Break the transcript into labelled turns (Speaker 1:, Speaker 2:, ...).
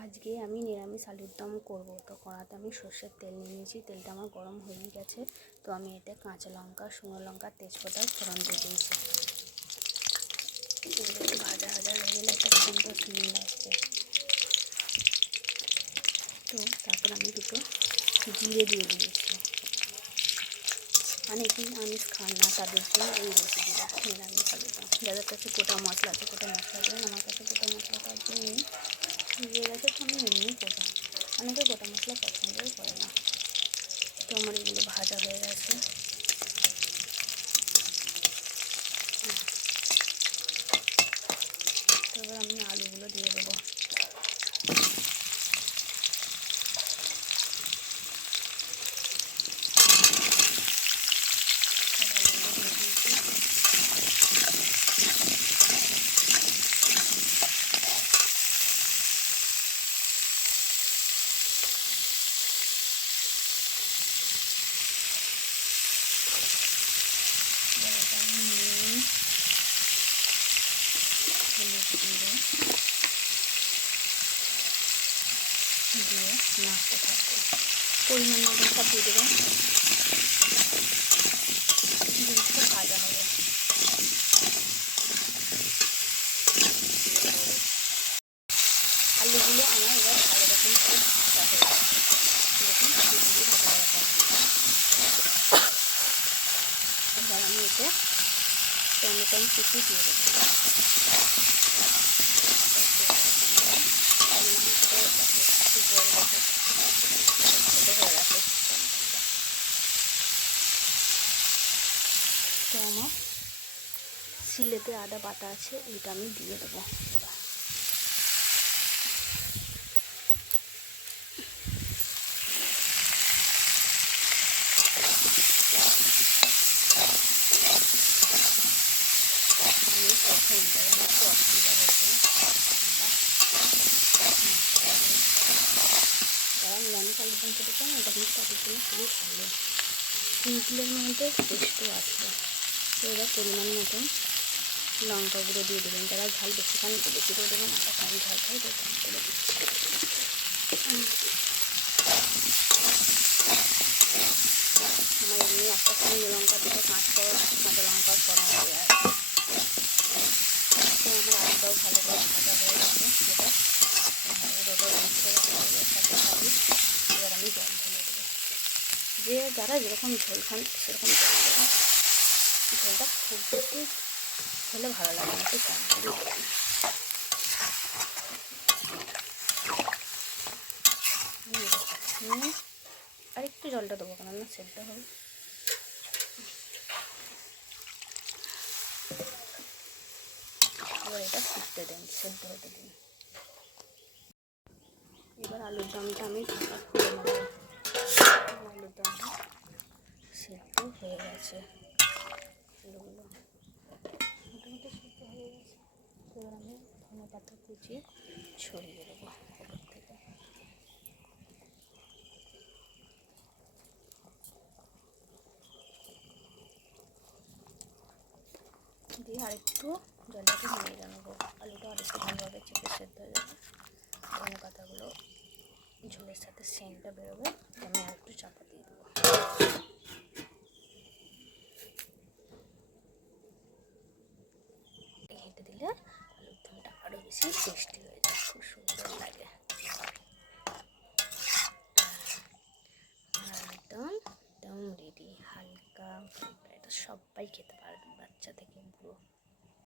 Speaker 1: আজকে আমি নিরামিষ আলুর দম করব। তো কড়াতে আমি সর্ষের তেল নিয়ে নিয়েছি। তেলটা আমার গরম হয়ে গেছে। তো আমি এতে কাঁচা লঙ্কা, শুকনো লঙ্কা, তেজপাতা ফোড়ন দিয়ে দিয়েছি। ভাজা ভাজা হয়ে গেলে একটা সুন্দর স্মেল আসবে। তো তারপর আমি দুটো জিরে দিয়ে দিয়েছি। অনেকেই আমিষ খান না, তাদের জন্য এই রেসিপিটা নিরামিষ আলুর দম। যাদের কাছে গোটা মশলা আছে, গোটা মশলা দেবেন, আমার কাছে গোটা মশলা তার জন্য নেই দিয়ে গেছে তো আমি এমনিই করব অনেকে গোটা মশলা পছন্দই করে না তো আমার এগুলো ভাজা হয়ে গেছে তারপর আমি আলুগুলো দিয়ে দেবো সব আলুগুলো দিয়ে দিয়েছি এবার এটা আমি নুন হলুদ গুঁড়ো দিয়ে নাড়তে থাকব পরিমাণ মতো সব দিয়ে দেবেন জিনিসটা ভাজা হবে আলুগুলো আমার এবার ভালো রকমভাবে ভাজা হয়ে গেছে। দেখুন, আলুগুলি ভাজা রকম এবার আমি এতে টমেটো কুচি দিয়ে দেবো। তো আমার সিলেতে আদা বাটা আছে, এটা আমি দিয়ে দেবো। খুবই ভালো। সিম্পলের মধ্যে টেস্টও আসবে তো এবার পরিমাণ মতন লঙ্কা গুঁড়ো দিয়ে দেবেন। যারা ঝাল বেশি খান বেশি করে দেবেন আমরা কম ঝাল খাই তো করে দিচ্ছি। আমার এমনি একটা শুকনো লঙ্কা দুটো কাঁচ কাঁচা লঙ্কা ফোড়ন দেওয়া আছে তো আমার আলুটাও ভালো করে ভাজা হয়ে গেছে, এবার দুটো সাথে এবার আমি জল ঢেলে দেবো। যে যারা যেরকম ঝোল খান, সেরকম জল দেবেন ঝোলটা খুব বেশি হলে ভালো লাগে একটু কম। নিয়ে আরেকটু জলটা দেবো কেন না সেদ্ধ হবে। এবার এটা ফুটতে দিন, সেদ্ধ হতে দিন। এবার আলুর দমটা আমি আলুর দমটা সেদ্ধ হয়ে গেছে। আলুগুলো মোটামুটি সেদ্ধ হয়ে গেছে এবার আমি ধনে পাতা কুচিয়ে ছড়িয়ে দেবো থেকে দিয়ে আরেকটু জলটাকে নিয়ে জানাব আলুটা আরেকটু ভালোভাবে চেপে সেদ্ধ হয়ে যাবে। ধনে পাতাগুলো ঝোলের সাথে সেন্টটা বেরোবে। আমি আর একটু চাপা দিয়ে দেবো। দিলে দমটা আরও বেশি টেস্টি হয়ে যায়, খুব সুন্দর লাগে। একদম একদম রেডি হালকা, এটা সবাই খেতে পারবে বাচ্চা থেকে বুড়ো